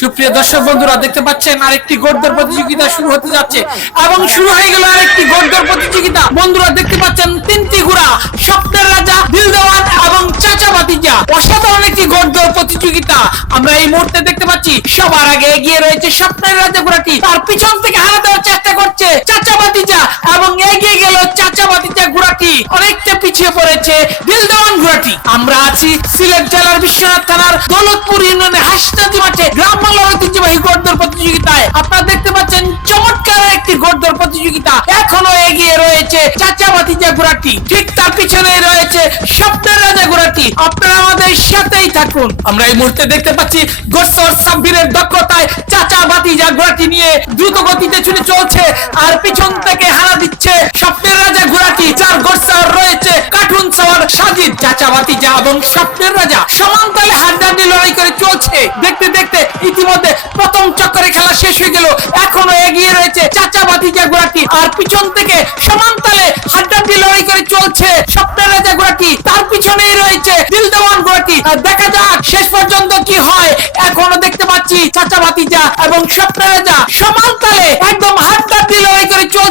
সুপ্রিয় দর্শক বন্ধুরা, দেখতে পাচ্ছেন আরেকটি গোড়দর প্রতিযোগিতা শুরু হতে যাচ্ছে। এবং শুরু হয়ে গেল আরেকটি গোড়দর প্রতিযোগিতা। বন্ধুরা, দেখতে পাচ্ছেন তিনটি ঘোড়া, স্বপ্নের রাজা দিলদেওয়ান এবং চাচা ভাতিজা। অসাধারণ একটি গোড়দর প্রতিযোগিতা। আমরা এই মুহূর্তে দেখতে পাচ্ছি, সবার আগে এগিয়ে রয়েছে স্বপ্নের রাজা ঘোড়াটি। তার পিছন থেকে হারা দেওয়ার চেষ্টা করছে চাচা ভাতিজা এবং এগিয়ে গেল চাচা ভাতিজা ঘোড়াটি। অনেকটা পিছিয়ে পড়েছে দিল দেওয়ান ঘোড়াটি। আমরা সিলেট জেলার বিশ্বনাথ থানার দৌলতপুর ইউনিয়নের হাসনাদি মাঠে গ্রাম বাংলার ঐতিহ্যবাহী গোড়দর প্রতিযোগিতায় আপনারা দেখতে পাচ্ছেন চমৎকার একটি গোড়দর প্রতিযোগিতা এখনও এগিয়ে রয়েছে চাচা ভাতিজা ঘোড়াটি ঠিক তার পিছনে রয়েছে স্বপ্নের রাজা ঘোড়াটি আপনারা আমাদের সাথেই থাকুন। আমরা এই মুহূর্তে দেখতে পাচ্ছি গোসর সাব্বিরের দক্ষতায় চাচা ভাতিজা ঘোড়াটি নিয়ে দ্রুত গতিতে ছুটে চলছে। আর পিছন থেকে হারা সাজিদ চাচা ভাতিজা এবং স্বপ্নের রাজা। সমান তালে হাড্ডাহাড্ডি লড়াই করে চলছে। দেখতে দেখতে ইতিমধ্যে প্রথম চক্করে খেলা শেষ হয়ে গেল। এখনও এগিয়ে রয়েছে চাচা ভাতিজা ঘোড়াটি আর পিছন থেকে সমান তালে হাড্ডাহাড্ডি লড়াই করে চলছে স্বপ্নের রাজা ঘোড়াটি তার পিছনেই রয়েছে দিল দেওয়ান ঘোড়াটি আর দেখা যাক শেষ পর্যন্ত কি হয়। এখনও দেখতে পাচ্ছি চাচা ভাতিজা এবং স্বপ্নের রাজা সমান তালে একদম হাড্ডাহাড্ডি লড়াই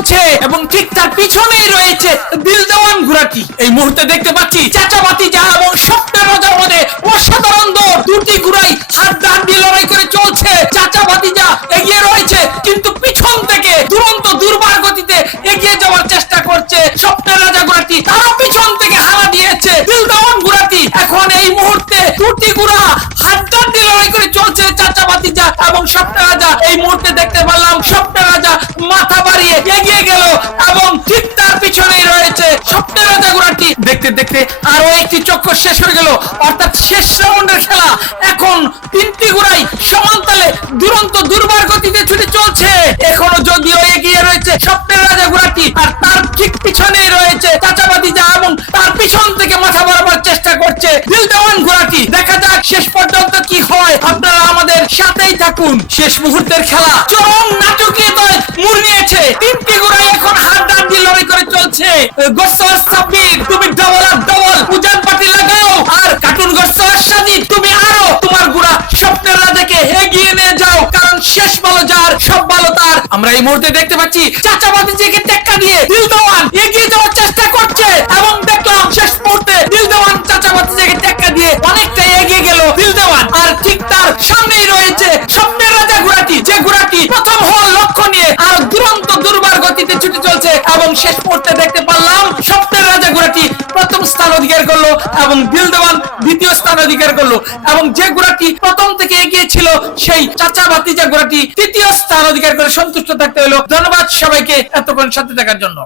চলছে এবং ঠিক তার পিছনেই রয়েছে দিল দেওয়ান ঘোড়াটি। এই মুহূর্তে দেখতে পাচ্ছি চাচা ভাতিজা এবং স্বপ্নের রাজার মধ্যে অসাধারণ দৌড়। দুটি ঘোড়াই হাড্ডাহাড্ডি লড়াই করে চলছে। চাচা ভাতিজা এগিয়ে রয়েছে, কিন্তু পিছন থেকে দুরন্ত দুর্বার গতিতে এগিয়ে যাওয়ার চেষ্টা করছে স্বপ্নের রাজা ঘোড়াটি। তারা পিছন থেকে হারা দিয়েছে দিল দেওয়ান ঘোড়াটি। এখন এই মুহূর্তে দুটি ঘোড়া হাড্ডাহাড্ডি লড়াই করে চলছে চাচা যা এবং স্বপ্নের রাজা। এই মুহূর্তে দেখতে পারলাম স্বপ্নের রাজা মাথা বাড়িয়ে এগিয়ে গেল এবং ঠিক তার পিছনেই রয়েছে স্বপ্নের রাজা ঘোড়াটি দেখতে দেখতে আরও একটি চক্কর শেষ হয়ে গেল। অর্থাৎ শেষ রাউন্ডের খেলা এখন তিনটি ঘোড়াই সমান তালে দুরন্ত দুর্বার গতিতে ছুটে চলছে। এখনও যদিও এগিয়ে রয়েছে স্বপ্নের রাজা ঘোড়াটি আর তার ঠিক পিছনেই রয়েছে চাচাবাদি যা এবং তার পিছন থেকে মাথা বরাবর চেষ্টা করছে দিল দেওয়ান ঘোড়াটি দেখা যাক শেষ পর্যন্ত কি হয়। আপনারা আমাদের সাথেই থাকুন। শেষ মুহূর্তের খেলা চরম নাটকীয়তায় মুড় নিয়েছে তিনটি ঘোড়াই এখন হাড্ডাহাড্ডি লড়াই করে চলছে। গোসর এই মুহূর্তে দেখতে পাচ্ছি চাচা বাতিজিকে টেক্কা দিয়ে দিল দেওয়ান এগিয়ে যাওয়ার চেষ্টা করছে। এবং দেখলাম শেষ মুহূর্তে দিল দেওয়ান চাচা বাতিজিকে টেক্কা দিয়ে অনেকটা এগিয়ে গেল দিল দেওয়ান আর ঠিক তার সামনেই রয়েছে স্বপ্নের রাজা ঘোড়াটি, যে ঘোড়াটি প্রথম হওয়ার লক্ষ্য নিয়ে আর দুরন্ত দুর্বার গতিতে ছুটে চলছে। এবং শেষ মুহূর্তে দেখতে পারলাম স্বপ্নের রাজা ঘোড়াটি অধিকার করল এবং দিল দেওয়ান দ্বিতীয় স্থান অধিকার করল এবং যে গুড়াটি প্রথম থেকে এগিয়ে ছিল, সেই চাচা ভাতিজা গুড়াটি তৃতীয় স্থান অধিকার করে সন্তুষ্ট থাকতে হলো। ধন্যবাদ সবাইকে এতক্ষণ সাথে থাকার জন্য।